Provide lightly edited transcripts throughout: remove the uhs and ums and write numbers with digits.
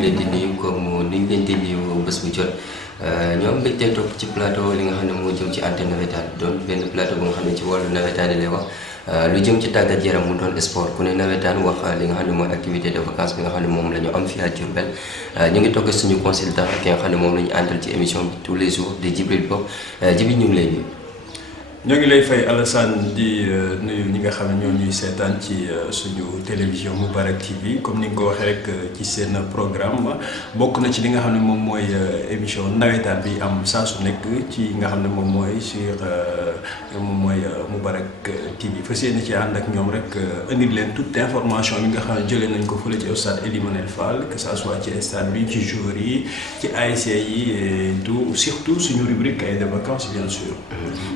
leen di nuyu comme ni ñu leen di nuyu bés bu jot ñoom mbégte topp ci plateau li nga xam ne moo jëm ci antenne navétane doon benn plateau bu nga xam ne ci wàllu navétane lay wax lu jëm ci tàggat yaram mu doon sport ku ne navétane wax li nga xam ne mooy activité de vacances bi nga xam ne moom la ñu am fii à Diourbel ñu ngi toog suñu consultant ki nga xam ne moom la ñu àndal ci émission bi tous les jours de Djibril Bob Djibril ñu ngi lay nuyu. ñoo ngi lay fay Alassane di nuyu ñi nga xam ne ñoo ñuy seetaan ci suñu télévision Moubarak TV comme ni nga ko waxee rek ci seen programme bokk na ci li nga xam ne moom mooy émission nawetaan bi am saa su nekk ci nga xam ne moom mooy sur Moubarak TV fas yéene ci ànd ak ñoom rek indil leen toute information yi nga xam ne jëlee nañ ko fële ci stade Ely Manel Fall que ça soit ci stade bi ci joueurs yi ci ASC yi et tout surtout suñu rubrique cahier de vacances bien sûr.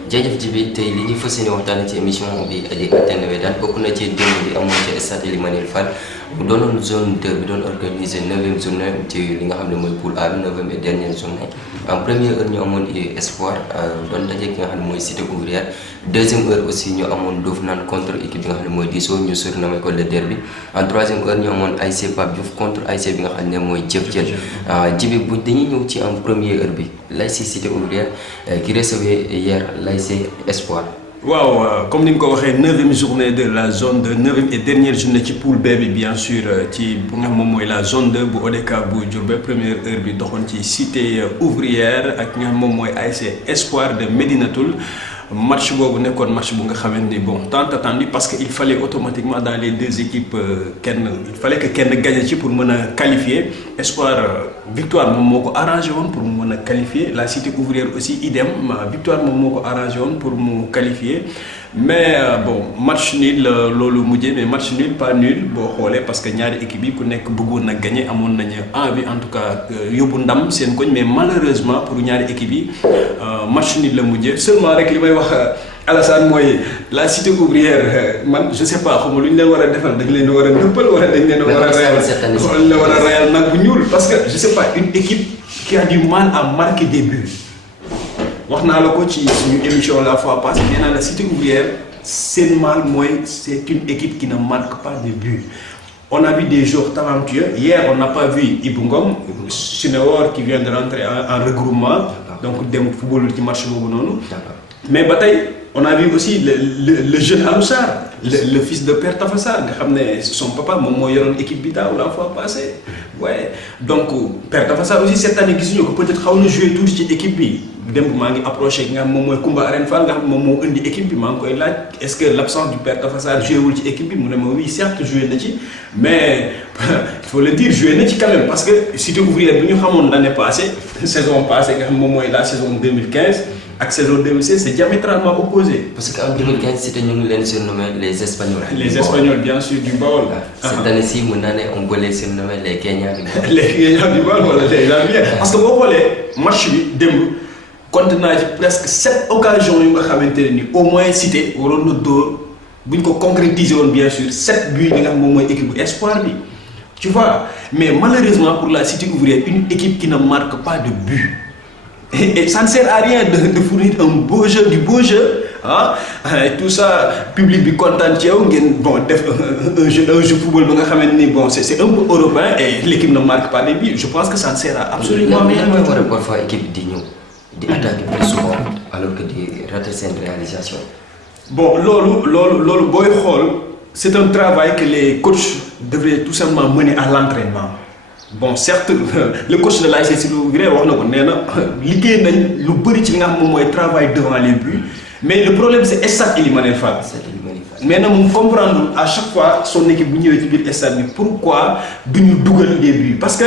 jërëjëf bi tey li ñu fas yéene waxtaanee ci émission bi aji antenne navétane bokk na ci démb bi amoon ci stade Ely Manel Fall bu doonoon zone 2 bi doon organisé 9e journée ci li nga xam ne mooy poule A bi 9e et dernière journée en première heure ñu amoon espoir doon daje ki nga xam ne mooy cité ouvrière deuxième heure aussi ñu amoon Ndofane contre équipe bi nga xam ne mooy Disso ñu surnommé ko le derby en troisième heure ñu amoon ASC Pape Diouf contre ASC bi nga xam ne mooy Jëf Jël jibi bu dañuy ñëw ci en première heure bi l'ASC cité ouvrière qui recevait hier l'ASC Espoir. waaw comme ni nga ko waxee 9e journée de la zone de 9e et dernière journée ci poule B bi bien sûr ci bu nga xam moom mooy la zone 2 bu ODCAV bu Diourbel première heure bi doxoon ci cité ouvrière ak nga xam moom mooy ASC Espoir de Médinatoul. match boobu nekkoon match bu nga xamante ni bon tant attendu parce que il fallait automatiquement dans les deux équipes il fallait que kenn gagne ci pour mën a qualifier Espoir victoire moom moo ko arrangé woon pour mu mën a qualifier la cité ouvrière aussi idem victoire moom moo ko arrangé woon pour mu qualifier mais bon match nul loolu mujjee mais match nul pas nul boo xoolee parce que ñaari équipe yi ku nekk bëggoon na gagner amoon nañu envie en tout cas yóbbu ndam seen koñ mais malheureusement pour ñaari équipe yi match nul la mujjee seulement rek li may wax Alassane mooy la cité ouvrière man je sais pas xam nga lu ñu leen war a defal dañ leen war a nëppal wala dañ leen war a rayal nag bu ñuul parce que je sais pas une équipe qui a du mal à marquer des buts wax naa la ko ci suñu émission la fois passée nee naa la cité ouvrière seen mal mooy c'est une équipe qui ne marque pas de but. On a vu des joueurs talentueux. Hier, on n'a pas vu Ibou Ngom, Sinéor qui vient de rentrer en regroupement. Donc, dem football qui marche beaucoup non. Mais bataille, on a vu aussi le jeune Aloussar, le fils de Père Tafassar. Son papa, mon yoroon équipe bida la fois passée. Ouais. Donc, Père Tafassar aussi cette année, peut-être qu'on a joué tous cette équipe bi. Dem maa ngi approché nga xam moom mooy Koumba Arène Fall nga xam moom moo indi équipe bi maa ngi koy laaj est-ce que l'absence du Père Tafassar joué wul ci équipe bi mu ne ma oui certes joué na ci mais il faut le dire joué na ci quand même parce que cité ouvrière bi ñu xamoon l'année passée saison passée nga xam moom mooy la saison 2015 ak saison 2016 c'est diamétralement opposé. parce que en 2015 c'était ñu ngi leen surnommé les Espagnols. les Espagnols bien sûr du Baol. cette année-ci mën naa ne on peut les surnommer les Kenyans du Baol. les Kenyans du Baol wala les Gambiens parce que boo xoolee match bi démb. compte naa ci presque 7 occasions yu nga xamante ne ni au moins cité waroon na dóor bu ñu ko concrétiser woon bien sûr 7 buts yi nga xam moom mooy équipe bu espoir bi tu vois mais malheureusement pour la cité ouvrière une équipe qui ne marque pas de but et ça ne sert à rien de fournir un beau jeu du beau jeu ah et tout ça public bi kontaan ci yow ngeen bon def un jeu football ba nga xamante ni bon c'est un peu européen et l'équipe ne marque pas de but je pense que ça ne sert à absolument rien. mooy war a parfois équipe di ñëw. di attaquer plus souvent alors que di rater seen réalisation. bon loolu booy xool c'est un travail que les coachs devraient tout simplement mener à l'entraînement bon certes le coach de l'ASC Cité Ouvrière wax na ko nee na liggéey nañ lu bëri ci li nga xam moom mooy travail devant les buts mais le problème c'est stade Ely Manel Fall. mais nag mu comprendre à chaque fois son équipe bu ñëwee ci biir stade bi pourquoi duñu dugal des buts parce que.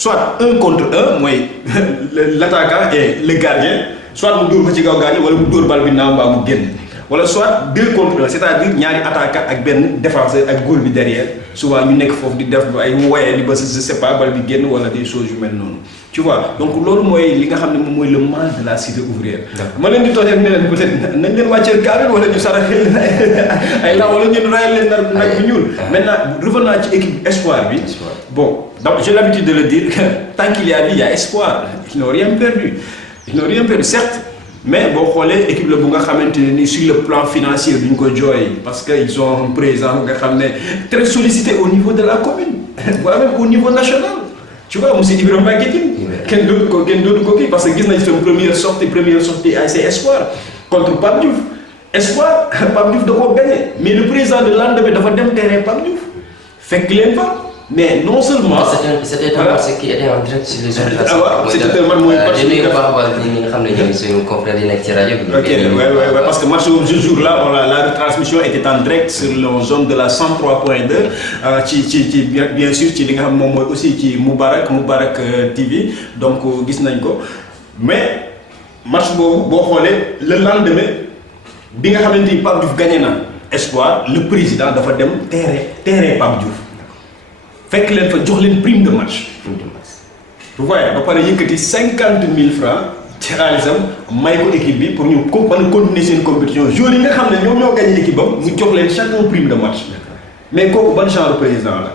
soit 1 contre 1 mooy l'attaquant et le gardien soit mu dóor ko ci kaw gardien wala mu dóor bal bi naaw mbaa mu génn wala soit 2 contre 1 c'est-à-dire ñaari attaquant ak benn défenseur ak góol bi derrière souvent ñu nekk foofu di def ay mu woyee di ba je sais pas bal bi génn wala des choses yu mel noonu tu vois donc loolu mooy li nga xam ne moom mooy le mal de la cité ouvrière. ma leen di toog ne leen peut-être nañ leen wàcceel kaamil wala ñu saraxee leen ay la wala ñu rayal leen nag bu ñuul. maintenant revenant ci équipe espoir bi. bon donc j'ai l'habitude de le dire tant qu'il y a vie il y a espoir ils n'ont rien perdu certes mais boo xoolee équipe la bu nga xamante ne ni sur le plan financier duñ ko jooy parce que ils ont un président nga xam ne très sollicité au niveau de la commune voire même au niveau national tu vois monsieur Ibrahima Maguette kenn dootu ko kii parce que gis nañ sama première sortie ASC Espoir contre Pape Diouf Espoir Pape Diouf da koo gagné mais le président de lendemain dafa dem terrain Pape Diouf fekk leen fa mais non seulement. c'était un match qui était en direct sur les zones. c'était un match mooy match ñi nga xam ne ñooy suñu confrères yi nekk ci rajo bi. ok parce que match ce jour-là la retransmission était en direct sur la zone de la 103.2 ci bien sûr ci li nga xam moom mooy aussi ci Moubarak TV donc gis nañ ko mais match boobu boo xoolee le lendemain bi nga xamante ni Pape Diouf gagné na Espoir le président dafa dem terrain Pape Diouf. fekk leen fa jox leen prime de match. vous voyez ba pare yëkkati 50,000 francs ci xaalisam may ko équipe bi pour ñu mën a continuer seen compétition joueurs yi nga xam ne ñoom ñoo gagné équipe am mu jox leen chacun prime de match. mais kooku ban genre président la.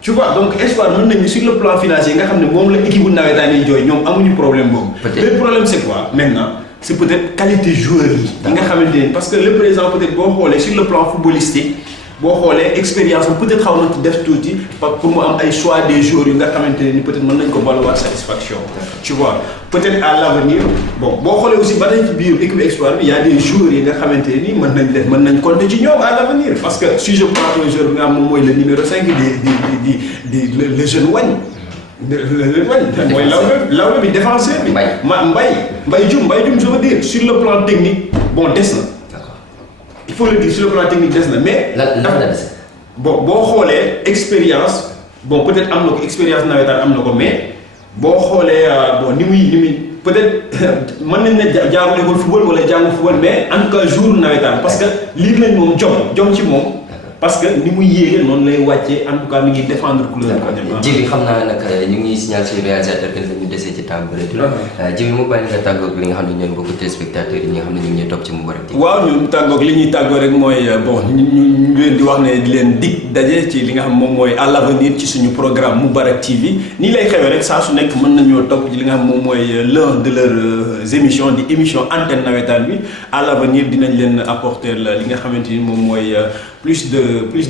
tu vois donc Espoir mën nañu sur le plan financier nga xam ne moom la équipe bu nawetaan yi jooy ñoom amuñu problème boobu. le problème c'est quoi maintenant c'est peut-être qualité joueurs yi. nga xamante ne parce que le président peut-être boo xoolee sur le plan footballistique. boo xoolee expérience peut-être xaw na ci def tuuti pour mu am ay choix des joueurs yu nga xamante ne ni peut-être mën nañ ko valoir satisfaction. tu vois peut-être à l'avenir bon boo xoolee aussi ba tey ci biir équipe Espoir bi y a des joueurs yi nga xamante ne ni mën nañ compter ci ñoom à l'avenir parce que si je prends un joueur bi nga xam moom mooy le numéro 5 di le jeune Wagne. le Wagne mooy lawbe bi défenseur bi. Mbaye Dioum je veux dire sur le plan technique bon des na. il faut le dire sur le plan technique des na mais. bon boo xoolee expérience bon peut-être am na ko expérience nawetaan am na ko mais boo xoolee bon ni muy peut-être mën nañ ne jaarul école football wala jàngu football mais en tout cas jour nawetaan parce que lii nañ moom jom ci moom parce que ni muy yéegee noonu lay wàccee en tout cas mi ngi défendre couleur bi. Djibi xam naa nag ñu ngi signal suñu réalisateur que ñu desee ci temps bëreetul. Djibi mu bàyyi nga tàggoog li nga xam ne ñooy mbokku téléspectateurs yi ñi nga xam ne ñu ngi ñuy topp ci Moubarak TV. waaw ñu tàggoog li ñuy tàggoo rek mooy bon ñu leen di wax ne di leen dig daje ci li nga xam moom mooy à l'avenir ci suñu programme Moubarak TV nii lay xewee rek saa su nekk mën nañoo topp ci li nga xam moom mooy l'un de leurs émissions di émission antenne nawetaan bi à l'avenir dinañ leen apporter li nga xamante ni moom mooy plus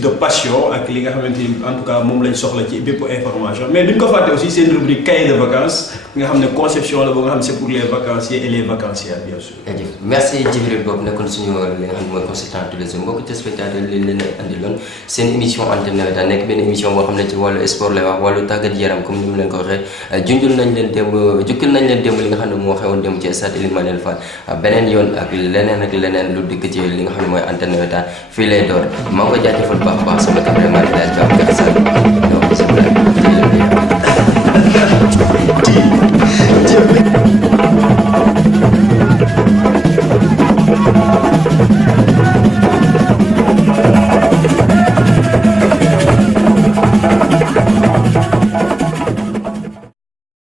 de passion ak li nga xamante ni en tout cas moom lañ soxla ci bépp information mais duñ ko fàtte aussi seen rubrique cahier de vacances nga xam ne conception la ba nga xam c'est pour les vacanciers et les vacancières bien sûr. merci Djibril boobu nekkoon suñu li nga xam ne mooy consultant tourisme mbokku téléspectateurs li leen andiloon seen émission antenne nawetaan nekk benn émission boo xam ne ci wàllu sport lay wax wàllu tàggat yaram comme ni mu leen ko waxee jukkil nañ leen démb li nga xam ne moo xewoon démb ci stade Ely Manel Fall beneen yoon ak leneen lu dëkk ci li nga xam ne mooy antenne nawetaan fii lay door maa ngi koy jaajëfal baax sama cameraman daal